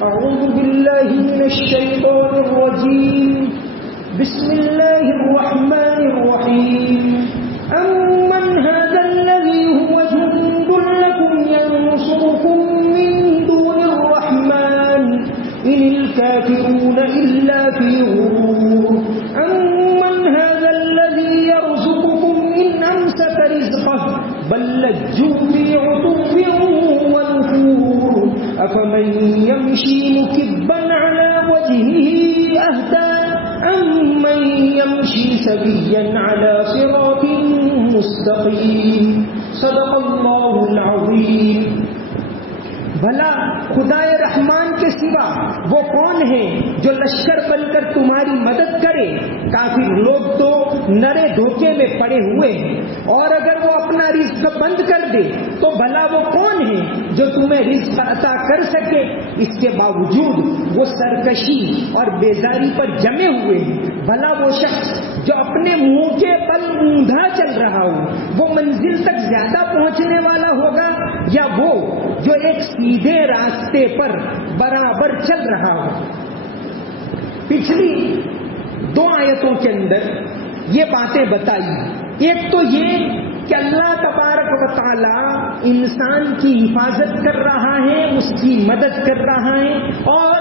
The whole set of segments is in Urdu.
أعوذ بالله من الشيطان الرجيم. بسم الله الرحمن الرحيم. أمن هذا الذي هو جند لكم ينصركم من دون الرحمن إن الكافرون إلا في غرور. أمن هذا الذي يرزقكم إن أمسك رزقه بل لجوا في عتو ونفور. أفمن يمشي مكبا على وجهه أهدى أمن يمشي سويا على صراط مستقيم. صدق اللہ العظیم. بھلا خدائے رحمان کے سوا وہ کون ہے جو لشکر بن کر تمہاری مدد کرے؟ کافر لوگ تو نرے دھوکے میں پڑے ہوئے ہیں، اور اگر وہ اپنا رزق بند کر دے تو بھلا وہ کون ہے جو تمہیں رزق عطا کر سکے؟ اس کے باوجود وہ سرکشی اور بیزاری پر جمے ہوئے ہیں. بھلا وہ شخص جو اپنے منہ کے بل اوندا چل رہا ہو وہ منزل تک زیادہ پہنچنے والا ہوگا، یا وہ جو ایک سیدھے راستے پر برابر چل رہا ہو؟ پچھلی 2 آیتوں کے اندر یہ باتیں بتائی. ایک تو یہ کہ اللہ تبارک و تعالی انسان کی حفاظت کر رہا ہے، اس کی مدد کر رہا ہے، اور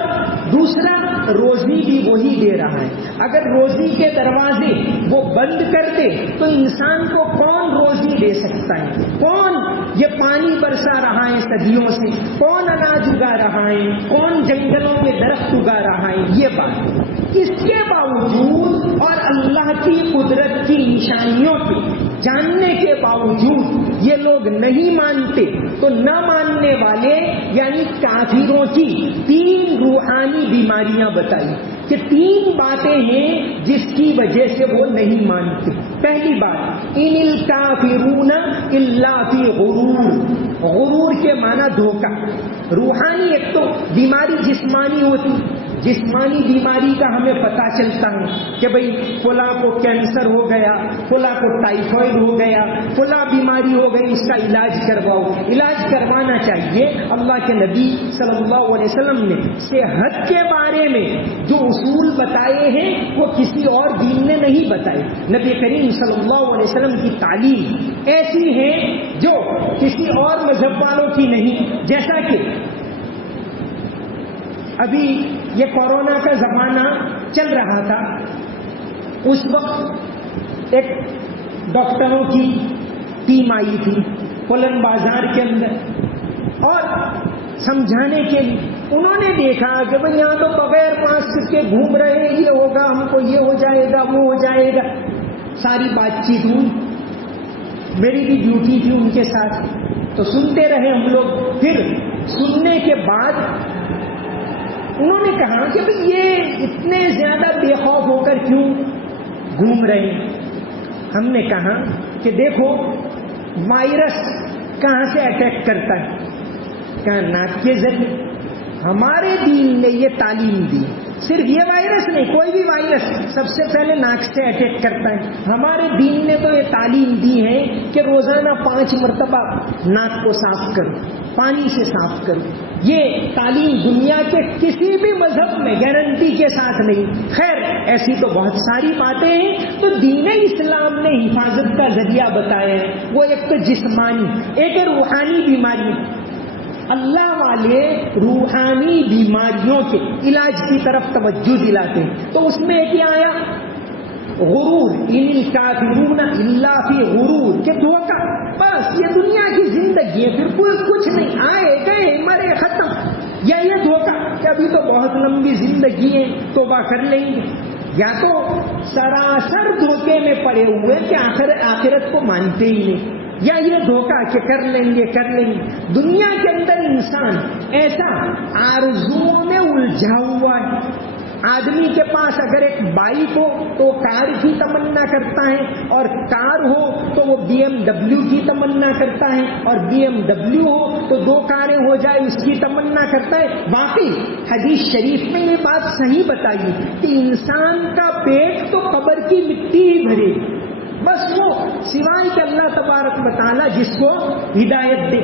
دوسرا روزی بھی وہی دے رہا ہے. اگر روزی کے دروازے وہ بند کر دے تو انسان کو کون روزی دے سکتا ہے؟ کون یہ پانی برسا رہا ہے صدیوں سے؟ کون اناج اگا رہا ہے؟ کون جنگلوں میں درخت اگا رہا ہے؟ یہ بات اس کے باوجود اور اللہ کی قدرت کی نشانیوں کے جاننے کے باوجود یہ لوگ نہیں مانتے. تو نہ ماننے والے یعنی کافروں کی 3 روحانی بیماریاں بتائی کہ 3 باتیں ہیں جس کی وجہ سے وہ نہیں مانتے. پہلی بات، ان الکافرون الا فی غرور. غرور کے معنی دھوکہ. روحانی ایک تو بیماری جسمانی ہوتی، جسمانی بیماری کا ہمیں پتہ چلتا ہے کہ بھئی فلاں کو کینسر ہو گیا، فلاں کو ٹائیفائڈ ہو گیا، فلاں بیماری ہو گئی، اس کا علاج کرواؤ. علاج کروانا چاہیے. اللہ کے نبی صلی اللہ علیہ وسلم نے صحت کے بارے میں جو اصول بتائے ہیں وہ کسی اور دین نے نہیں بتائے. نبی کریم صلی اللہ علیہ وسلم کی تعلیم ایسی ہے جو کسی اور مذہب والوں کی نہیں. جیسا کہ ابھی یہ کورونا کا زمانہ چل رہا تھا، اس وقت ایک ڈاکٹروں کی ٹیم آئی تھی پولن بازار کے اندر، اور سمجھانے کے لیے انہوں نے دیکھا کہ بھئی یہاں تو بغیر ماسک کے گھوم رہے ہیں، یہ ہوگا، ہم کو یہ ہو جائے گا، وہ ہو جائے گا. ساری بات چیت ہوئی. میری بھی ڈیوٹی تھی ان کے ساتھ، تو سنتے رہے ہم لوگ. پھر سننے کے بعد انہوں نے کہا کہ بھئی یہ اتنے زیادہ بے خوف ہو کر کیوں گھوم رہے ہیں؟ ہم نے کہا کہ دیکھو وائرس کہاں سے اٹیک کرتا ہے؟ کہا ناک کے ذریعے. ہمارے دین نے یہ تعلیم دی صرف یہ وائرس نہیں، کوئی بھی وائرس سب سے پہلے ناک سے اٹیک کرتا ہے. ہمارے دین نے تو یہ تعلیم دی ہے کہ روزانہ 5 مرتبہ ناک کو صاف کرو، پانی سے صاف کرو. یہ تعلیم دنیا کے کسی بھی مذہب میں گارنٹی کے ساتھ نہیں. خیر ایسی تو بہت ساری باتیں ہیں. تو دین اسلام نے حفاظت کا ذریعہ بتایا ہے. وہ ایک تو جسمانی، ایک روحانی بیماری. اللہ والے روحانی بیماریوں کے علاج کی طرف توجہ دلاتے ہیں. تو اس میں کیا آیا؟ غرور. ان الکافرون الا فی غرور، کہ دھوکہ. بس یہ دنیا کی زندگی ہے، پھر کچھ نہیں، آئے گئے مرے ختم. یا یہ دھوکہ کہ ابھی تو بہت لمبی زندگی ہے، توبہ کر لیں گے. یا تو سراسر دھوکے میں پڑے ہوئے کہ آخرت کو مانتے ہی نہیں. یا یہ دھوکہ کہ کر لیں گے. دنیا کے اندر انسان ایسا آرزوؤں میں الجھا ہوا ہے. آدمی کے پاس اگر ایک بائک ہو تو وہ کار کی تمنا کرتا ہے، اور کار ہو تو وہ BMW کی تمنا کرتا ہے، اور BMW ہو تو 2 کاریں ہو جائے اس کی تمنا کرتا ہے. واقعی حدیث شریف میں یہ بات صحیح بتائی کہ انسان کا پیٹ تو قبر کی مٹی ہی بھرے، بس وہ سوائے کہ اللہ تبارک و تعالی جس کو ہدایت دے.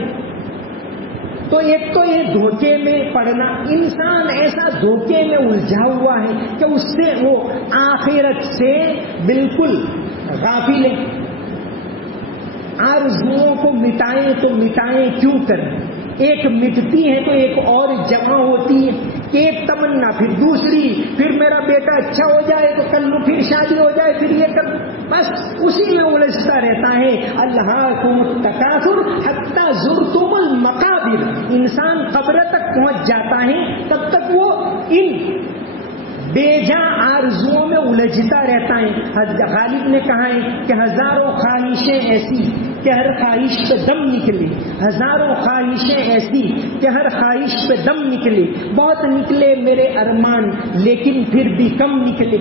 تو ایک تو یہ دھوکے میں پڑنا، انسان ایسا دھوکے میں الجھا ہوا ہے کہ اس سے وہ آخرت سے بالکل غافل ہے. آرزوؤں کو مٹائیں تو مٹائیں کیوں کریں؟ ایک مٹتی ہے تو ایک اور جمع ہوتی ہے، کہ ایک تمنا پھر دوسری، پھر میرا بیٹا اچھا ہو جائے تو کل نو پھر شادی ہو جائے، پھر یہ کر، بس اسی میں الجھتا رہتا ہے. الہاکم التکاثر حتی زرتم المقابر. انسان قبر تک پہنچ جاتا ہے، تب تک وہ ان بے جا آرزوؤں میں الجھتا رہتا ہے. غالب نے کہا ہے کہ ہزاروں خواہشیں ایسی کہ ہر خواہش پہ دم نکلے، ہزاروں خواہشیں ایسی کہ ہر خواہش پہ دم نکلے، بہت نکلے میرے ارمان لیکن پھر بھی کم نکلے.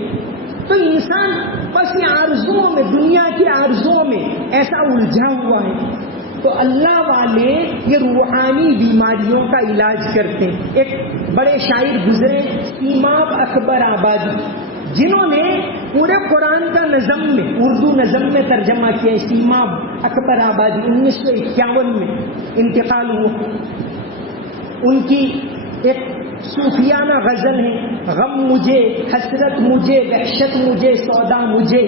تو انسان بس یہ آرزوؤں میں، دنیا کی آرزوؤں میں ایسا الجھا ہوا ہے. تو اللہ والے یہ روحانی بیماریوں کا علاج کرتے ہیں. ایک بڑے شاعر گزرے سیماب اکبر آبادی، جنہوں نے پورے قرآن کا نظم میں، اردو نظم میں ترجمہ کیا. سیماب اکبر آبادی 1951 میں انتقال ہوا. ان کی ایک صوفیانہ غزل ہے، غم مجھے، حسرت مجھے، وحشت مجھے، سودا مجھے،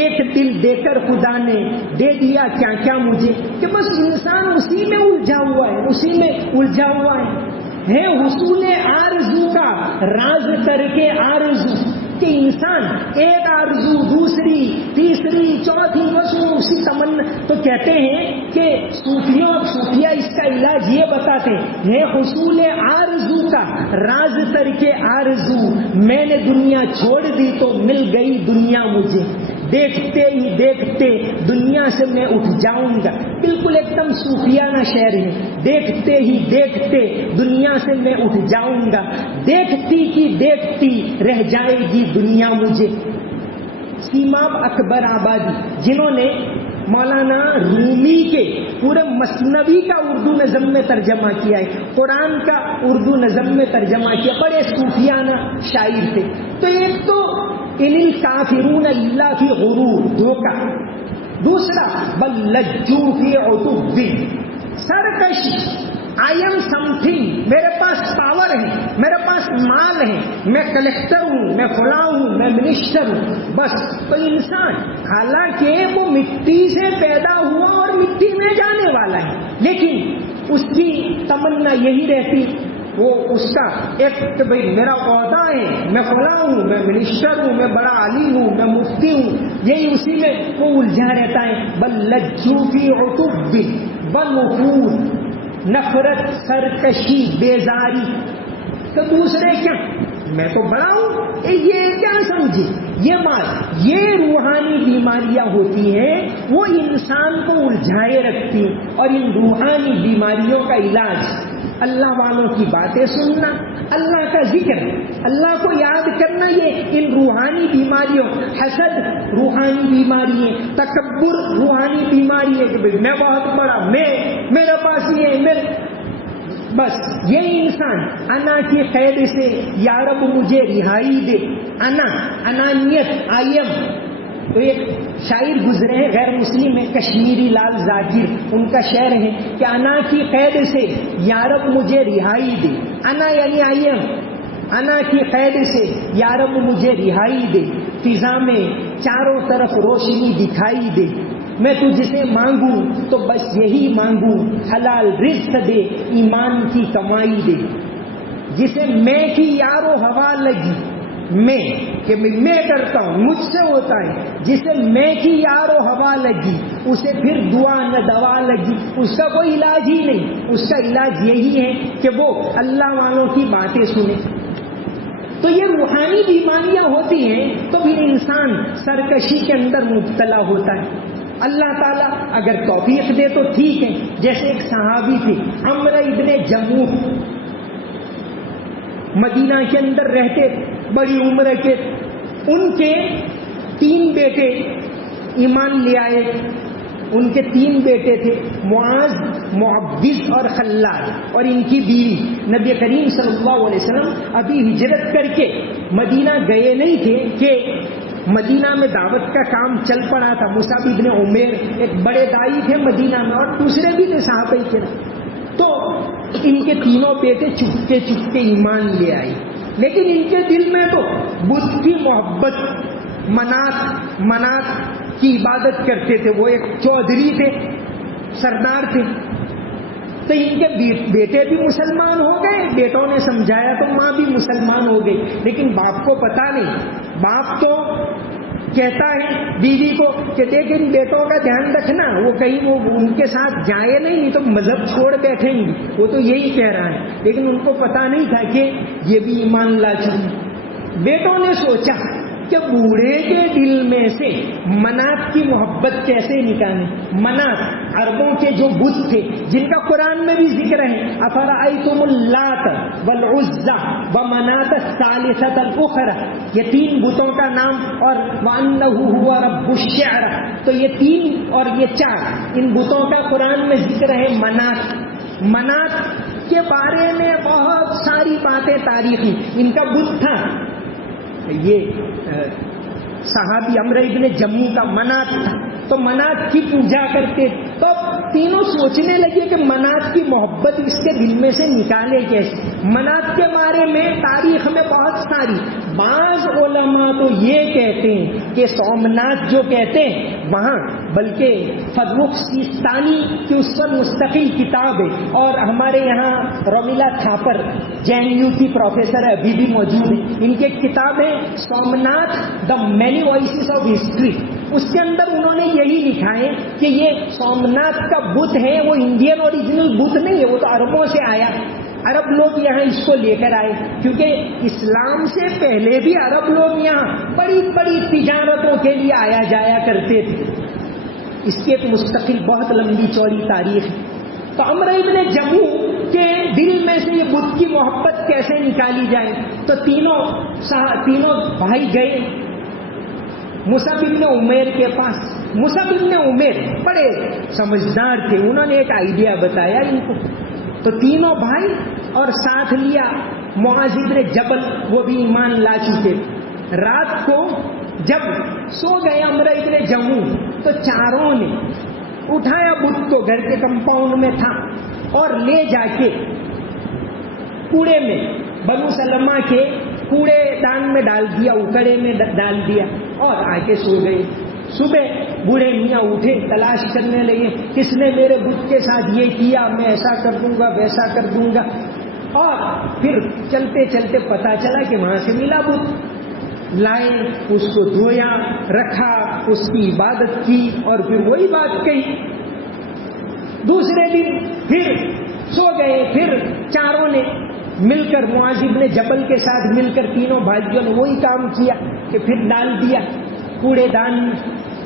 ایک دل دے کر خدا نے دے دیا کیا کیا مجھے. کہ بس انسان اسی میں الجھا ہوا ہے، اسی میں الجھا ہوا ہے حصول آرزو کا راز کر کے آرزو، کہ انسان ایک آرزو، دوسری، تیسری، چوتھی، بس وہ اسی تمنا. تو کہتے ہیں کہ صوفیہ اس کا علاج یہ بتاتے ہیں حصول آرزو کا راز کر کے آرزو، میں نے دنیا چھوڑ دی تو مل گئی دنیا مجھے، دیکھتے ہی دیکھتے دنیا سے میں اٹھ جاؤں گا. بالکل ایک دم صوفیانہ شعر ہے. دیکھتے ہی دیکھتے دنیا سے میں اٹھ جاؤں گا، دیکھتی کی دیکھتی رہ جائے گی دنیا مجھے. سیماب اکبر آبادی، جنہوں نے مولانا رومی کے پورے مثنوی کا اردو نظم میں ترجمہ کیا ہے، قرآن کا اردو نظم میں ترجمہ کیا، بڑے صوفیانہ شاعر تھے. تو ایک تو ان الکافرون الا فی غرور، دھوکہ. دوسرا بل لجوا فی عتب، سرکشی. آئی ایم سم تھنگ، میرے پاس پاور ہے، میرے پاس مال ہے، میں کلیکٹر ہوں، میں فلاں ہوں، میں منسٹر ہوں، بس. تو انسان حالانکہ وہ مٹی سے پیدا ہوا اور مٹی میں جانے والا ہے، لیکن اس کی تمنا یہی رہتی، وہ اس کا ایک کہ بھئی میرا عہدہ ہے، میں فلاں ہوں، میں منسٹر ہوں، میں بڑا عالم ہوں، میں مفتی ہوں، یہی اسی میں وہ الجھا رہتا ہے. بل لجوا فی عتب ونفور، نفرت، سرکشی، بیزاری. تو دوسرے کیا، میں تو بڑا ہوں، یہ کیا سمجھے، یہ بات، یہ روحانی بیماریاں ہوتی ہیں، وہ انسان کو الجھائے رکھتی ہیں. اور ان روحانی بیماریوں کا علاج اللہ والوں کی باتیں سننا، اللہ کا ذکر، اللہ کو یاد کرنا، یہ ان روحانی بیماریوں. حسد روحانی بیماری ہے، تکبر روحانی بیماری ہے کہ میں بہت بڑا، میرے پاس یہ بس یہ انسان انا کی قید سے یا رب مجھے رہائی دے. انانیت، آئی ایم. تو ایک شاعر گزرے ہیں غیر مسلم ہے، کشمیری لال ذاکر، ان کا شعر ہے کہ انا کی قید سے یا رب مجھے رہائی دے. انا یعنی آئی ایم، انا کی قید سے یا رب مجھے رہائی دے، فضا میں چاروں طرف روشنی دکھائی دے. میں تجھ سے مانگوں تو بس یہی مانگوں، حلال رزق دے، ایمان کی کمائی دے. جسے میں کی یارو ہوا لگی، میں کرتا ہوں، مجھ سے ہوتا ہے. جسے میں کی یارو ہوا لگی، اسے پھر دعا نہ دوا لگی. اس کا کوئی علاج ہی نہیں، اس کا علاج یہی ہے کہ وہ اللہ والوں کی باتیں سنے. تو یہ روحانی بیماریاں ہوتی ہیں تو پھر انسان سرکشی کے اندر مبتلا ہوتا ہے. اللہ تعالیٰ اگر توفیق دے تو ٹھیک ہے. جیسے ایک صحابی تھے عمرو ابن جموح، مدینہ کے اندر رہتے، بڑی عمر کے. ان کے 3 بیٹے ایمان لے آئے. ان کے 3 بیٹے تھے، معاذ، معوذ اور خلاد، اور ان کی بیوی. نبی کریم صلی اللہ علیہ وسلم ابھی ہجرت کر کے مدینہ گئے نہیں تھے کہ مدینہ میں دعوت کا کام چل پڑا تھا. مصعب ابن عمیر ایک بڑے دائی تھے مدینہ میں، اور دوسرے بھی تھے صحابہ کے. تو ان کے تینوں بیٹے چپکے چپکے ایمان لے آئے، لیکن ان کے دل میں تو بدھ کی محبت، منات کی عبادت کرتے تھے. وہ ایک چودھری تھے، سردار تھے. تو ان کے بیٹے بھی مسلمان ہو گئے، بیٹوں نے سمجھایا تو ماں بھی مسلمان ہو گئی، لیکن باپ کو پتا نہیں. باپ تو کہتا ہے بیوی کو کہ دیکھ ان بیٹوں کا دھیان رکھنا، وہ کہیں وہ ان کے ساتھ جائے نہیں تو مذہب چھوڑ بیٹھیں گی. وہ تو یہی کہہ رہا ہے، لیکن ان کو پتا نہیں تھا کہ یہ بھی ایمان لا چکے. بیٹوں نے سوچا کہ بوڑھے کے دل میں سے منات کی محبت کیسے نکالیں. منات عربوں کے جو بت تھے جن کا قرآن میں بھی ذکر ہے، افرأیتم اللات والعزی ومناۃ الثالثۃ الاخری، یہ تین بتوں کا نام، اور وانہ هو رب الشعرى، تو یہ تین اور یہ چار ان بتوں کا قرآن میں ذکر ہے. منات کے بارے میں بہت ساری باتیں تاریخی. ان کا بت تھا یہ صحابی عمرو ابن جموع کا منات تھا، تو منات کی پوجا کرتے. تو تینوں سوچنے لگے کہ منات کی محبت اس کے دل میں سے نکالے کیسے. منات کے بارے میں تاریخ میں بہت ساری، بعض علماء تو یہ کہتے ہیں کہ سومنات جو کہتے ہیں وہاں، بلکہ فرخ سیستانی کی اس پر مستقل کتاب ہے، اور ہمارے یہاں رومیلا تھاپر JNU کی پروفیسر ہے، ابھی بھی موجود ہے. ان کی کتاب ہے Somnath the many voices of history. اس کے اندر انہوں نے یہی لکھا ہے کہ یہ سومنات کا بت ہے وہ انڈین اوریجنل بت نہیں ہے، وہ تو عربوں سے آیا. عرب لوگ یہاں اس کو لے کر آئے، کیونکہ اسلام سے پہلے بھی عرب لوگ یہاں بڑی بڑی تجارتوں کے لیے آیا جایا کرتے تھے. اس کی ایک مستقل بہت لمبی چوڑی تاریخ ہے. تو عمرو ابن جموع کے دل میں سے یہ بت کی محبت کیسے نکالی جائے. تو تینوں بھائی گئے مصعب ابن عمیر کے پاس. مصعب ابن عمیر بڑے سمجھدار تھے، انہوں نے ایک آئیڈیا بتایا ان کو. تو تینوں بھائی اور ساتھ لیا معاذ ابن جبل، وہ بھی ایمان لا چکے. رات کو جب سو گئے عمرو ابن جموع تو چاروں نے اٹھایا بت کو، گھر کے کمپاؤنڈ میں تھا، اور لے جا کے کوڑے میں، بنو سلمہ کے کوڑے دان میں ڈال دیا، اکڑے میں ڈال دیا، اور آ کے سو گئے. صبح بوڑھے میاں اٹھے، تلاش کرنے لگے کس نے میرے بت کے ساتھ یہ کیا، میں ایسا کر دوں گا ویسا کر دوں گا. اور پھر چلتے چلتے پتا چلا کہ وہاں سے ملا بت. لائے، اس کو دھویا، رکھا، اس کی عبادت کی، اور پھر وہی بات کہی. دوسرے دن پھر سو گئے. پھر چاروں نے مل کر معاذ ابن جبل کے ساتھ مل کر تینوں بھائیوں نے وہی کام کیا کہ پھر ڈال دیا کوڑے دان میں.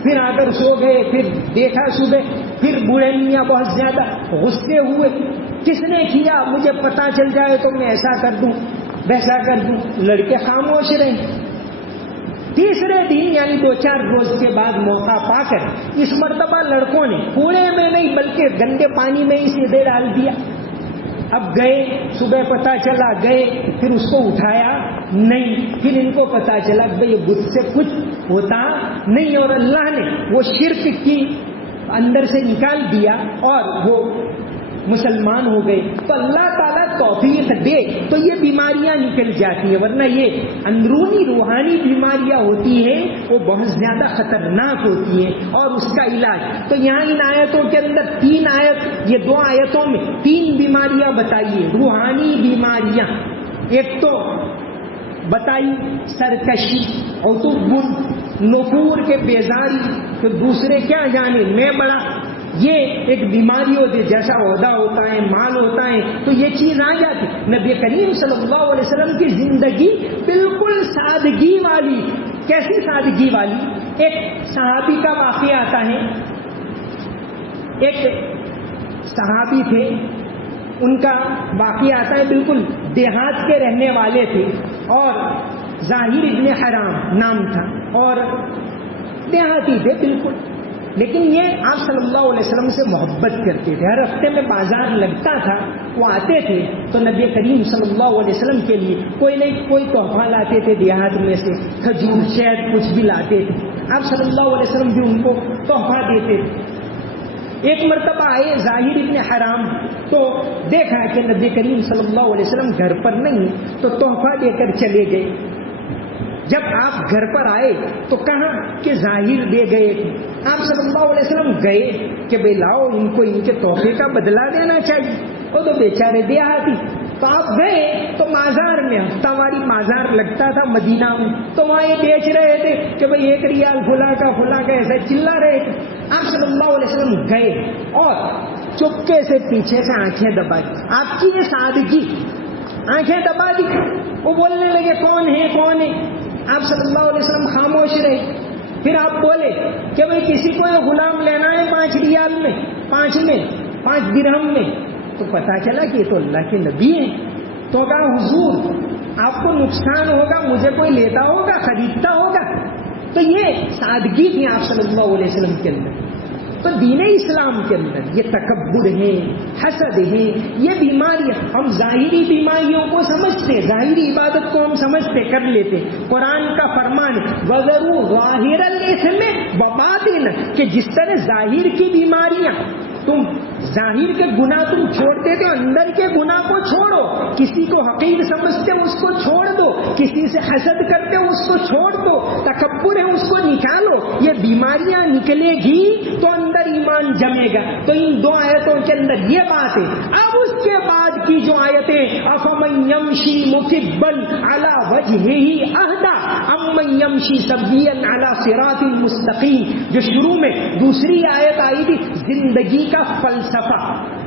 پھر آ کر سو گئے. پھر دیکھا صبح، پھر بوڑھے میاں بہت زیادہ غصے ہوئے، کس نے کیا، مجھے پتا چل جائے تو میں ایسا کر دوں ویسا کر دوں. لڑکے خاموش رہے. تیسرے دن یعنی 2-4 روز کے بعد موقع پا کر اس مرتبہ لڑکوں نے کوڑے میں نہیں بلکہ گندے پانی میں ہی سیدھے ڈال دیا. اب گئے، صبح پتا چلا، گئے، پھر اس کو اٹھایا نہیں. پھر ان کو پتا چلا کہ یہ بت سے کچھ ہوتا نہیں، اور اللہ نے وہ شرک کی اندر سے نکال دیا اور وہ مسلمان ہو گئے. تو اللہ تعالیٰ توفیق دے تو یہ بیماریاں نکل جاتی ہیں، ورنہ یہ اندرونی روحانی بیماریاں ہوتی ہیں وہ بہت زیادہ خطرناک ہوتی ہیں، اور اس کا علاج. تو یہاں ان آیتوں کے اندر 3 آیت، یہ 2 آیتوں میں 3 بیماریاں بتائیے، روحانی بیماریاں. ایک تو بتائی سرکشی، عتب، نفور کے بیزاری. تو دوسرے کیا جانے میں بڑا، یہ ایک بیماری ہوتی ہے، جیسا عہدہ ہوتا ہے، مال ہوتا ہے تو یہ چیز آ جاتی. نبی کریم صلی اللہ علیہ وسلم کی زندگی بالکل سادگی والی. کیسی سادگی والی؟ ایک صحابی کا واقعہ آتا ہے. ایک صحابی تھے، ان کا واقعہ آتا ہے، بالکل دیہات کے رہنے والے تھے، اور ظاہر ابن حرام نام تھا، اور دیہاتی تھے بالکل. لیکن یہ آپ صلی اللہ علیہ وسلم سے محبت کرتے تھے. ہر ہفتے میں بازار لگتا تھا، وہ آتے تھے تو نبی کریم صلی اللہ علیہ وسلم کے لیے کوئی نہیں کوئی تحفہ لاتے تھے، دیہات میں سے کھجور، شہد، کچھ بھی لاتے تھے. آپ صلی اللہ علیہ وسلم بھی ان کو تحفہ دیتے تھے. ایک مرتبہ آئے ظاہر ابن حرام، تو دیکھا کہ نبی کریم صلی اللہ علیہ وسلم گھر پر نہیں، تو تحفہ دے کر چلے گئے۔ جب آپ گھر پر آئے تو کہا کہ ظاہر دے گئے تھے۔ آپ صلی اللہ علیہ وسلم گئے کہ بھئی لاؤ ان کو ان کے تحفے کا بدلہ دینا چاہیے، وہ تو بیچارے دیہاتی۔ تو آپ گئے تو بازار میں، ہفتہ واری بازار لگتا تھا مدینہ میں، تو وہاں یہ بیچ رہے تھے کہ بھئی 1 ریال فلاں کا ایسا چلا رہے تھے۔ آپ صلی اللہ علیہ وسلم گئے اور چپکے سے پیچھے سے آنکھیں دبا دی۔ آپ کی یہ سادگی، آنکھیں دبا دی۔ وہ بولنے لگے کون ہے کون ہے؟ آپ صلی اللہ علیہ وسلم خاموش رہے۔ پھر آپ بولے کہ بھئی کسی کو یہ غلام لینا ہے 5 ریال میں، 5 درہم میں۔ تو پتا چلا کہ یہ تو اللہ کے نبی ہیں۔ تو کہا حضور آپ کو نقصان ہوگا، مجھے کوئی لیتا ہوگا، خریدتا ہوگا۔ تو یہ سادگی تھی آپ صلی اللہ علیہ وسلم کے اندر۔ تو دین اسلام کے اندر یہ تکبر ہے، حسد ہے، یہ بیماریاں، ہم ظاہری بیماریوں کو سمجھتے، ظاہری عبادت کو ہم سمجھتے کر لیتے۔ قرآن کا فرمان وَذَرُوا ظَاهِرَ الْإِثْمِ وَبَاطِنَهُ، کہ جس طرح ظاہر کی بیماریاں، تم ظاہر کے گناہ تم چھوڑتے تھے، اندر کے گناہ کو چھوڑو۔ کسی کو حقیر سمجھتے اس کو چھوڑ دو، کسی سے حسد کرتے اس کو چھوڑ دو، تکبر ہے اس کو نکالو۔ یہ بیماریاں نکلے گی تو اندر ایمان جمے گا۔ تو ان 2 آیتوں کے اندر یہ بات ہے۔ اب اس کے بعد کی جو آیتیں افمن یمشی مکبا علی وجہہ اہدی امن یمشی سویا علی صراط مستقیم، جو شروع میں دوسری آیت آئی تھی زندگی کا فلسفہ،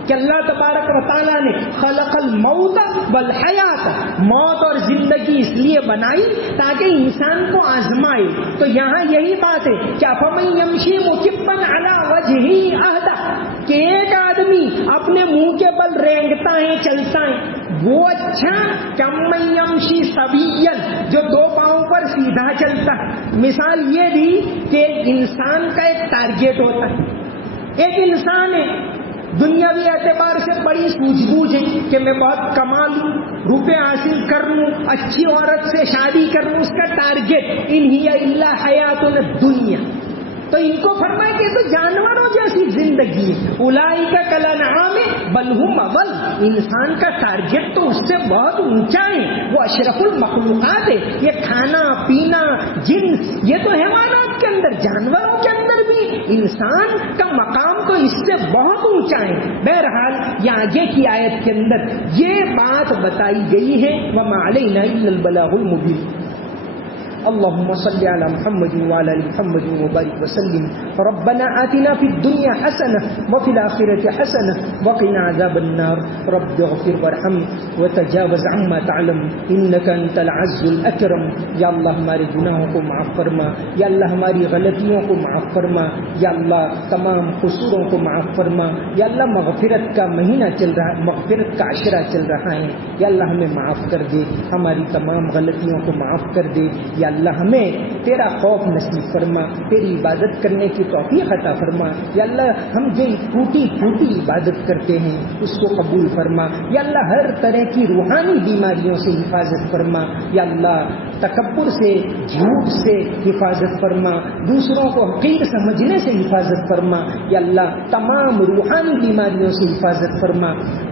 کہ اللہ تبارک و تعالیٰ نے خلق الموت والحیات، موت اور زندگی اس لیے بنائی تاکہ انسان کو آزمائے۔ تو یہاں یہی بات ہے کہ افمن یمشی مکبا علی وجہہ اہدی، کہ ایک آدمی اپنے منہ کے بل رینگتا ہے، چلتا ہے، وہ اچھا کہ امن یمشی سویا، جو 2 پاؤں پر سیدھا چلتا ہے۔ مثال یہ دی کہ انسان کا ایک ٹارگیٹ ہوتا ہے، ایک انسان ہے دنیاوی اعتبار سے بڑی سوجھ بوجھ ہے کہ میں بہت کما لوں، روپے حاصل کر لوں، اچھی عورت سے شادی کر لوں، اس کا ٹارگیٹ ان ہی الا حیات الدنیا۔ تو ان کو فرمایا کہ یہ تو جانوروں جیسی زندگی ہے، اولئک کالانعام بل هم اضل، انسان کا ٹارگیٹ تو اس سے بہت اونچا ہے، وہ اشرف المخلوقات ہے۔ یہ کھانا پینا جنس یہ تو حیوانات کے اندر، جانوروں کے اندر بھی انسان کا مقام تو اس سے بہت اونچا ہے۔ بہرحال یہ آگے کی آیت کے اندر یہ بات بتائی گئی ہے، وما علینا الا البلاغ المبین۔ اللهم صل على محمد وعلى ال محمد وبارك وسلم ربنا آتنا في الدنيا حسنة وفي الآخرة حسنة وقنا عذاب النار رب اغفر وارحم وتجاوز عما تعلم إنك أنت العز الأكرم۔ یا اللہ ہمارے گناہوں کو معاف فرما، یا اللہ ہماری غلطیوں کو معاف فرما، یا اللہ تمام قصوروں کو معاف فرما، یا اللہ مغفرت کا مہینہ چل رہا ہے، مغفرت کا عشرہ چل رہا ہے، یا اللہ ہمیں معاف کر دے، ہماری تمام غلطیوں کو معاف کر دے، یا اللہ ہمیں تیرا خوف نصیب فرما، تیری عبادت کرنے کی توفیق عطا فرما، یا اللہ ہم جو ٹوٹی پھوٹی عبادت کرتے ہیں اس کو قبول فرما، یا اللہ ہر طرح کی روحانی بیماریوں سے حفاظت فرما، یا اللہ تکبر سے، جھوٹ سے حفاظت فرما، دوسروں کو حقیر سمجھنے سے حفاظت فرما، یا اللہ تمام روحانی بیماریوں سے حفاظت فرما،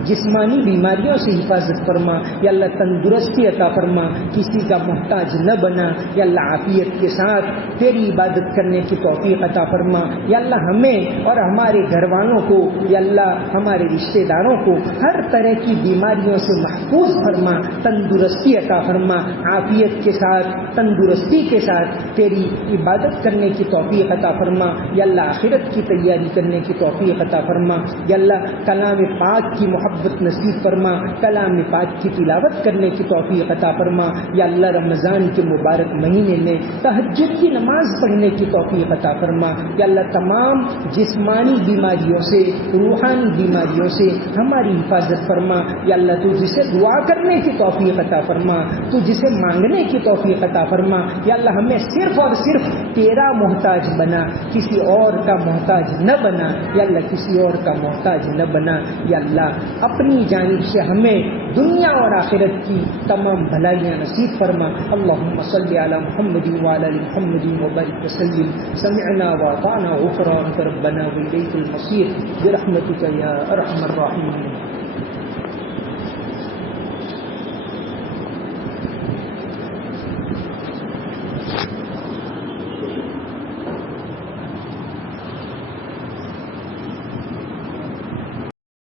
جسمانی بیماریوں سے حفاظت فرما، یا اللہ تندرستی عطا فرما، کسی کا محتاج نہ بنا، یا اللہ عافیت کے ساتھ تیری عبادت کرنے کی توفیق عطا فرما، یا اللہ ہمیں اور ہمارے گھر والوں کو، یا اللہ ہمارے رشتہ داروں کو ہر طرح کی بیماریوں سے محفوظ فرما، تندرستی عطا فرما، عافیت کے ساتھ تندرستی کے ساتھ تیری عبادت کرنے کی توفیق عطا فرما، یا اللہ آخرت کی تیاری کرنے کی توفیق عطا فرما، یا اللہ کلام پاک کی محبت نصیب فرما، کلام پاک کی تلاوت کرنے کی توفیق عطا فرما، یا اللہ رمضان کے مبارک مہینے میں تہجد کی نماز پڑھنے کی توفیق عطا فرما، یا اللہ تمام جسمانی بیماریوں سے، روحانی بیماریوں سے ہماری حفاظت فرما، یا اللہ تو جسے دعا کرنے کی توفیق عطا فرما، تو جسے مانگنے کی توفیق عطا فرما. یا اللہ ہمیں صرف اور صرف تیرا محتاج بنا, کسی اور کا محتاج نہ بنا. یا اللہ کسی اور کا محتاج نہ بنا. یا اللہ اپنی جانب سے ہمیں دنیا اور آخرت کی تمام بھلائیاں نصیب فرما. اللہم صلی علی محمد وعلی آل محمد وبارک وسلم. سمعنا واطعنا غفرانک ربنا والیک المصیر برحمتک یا ارحم الراحمین.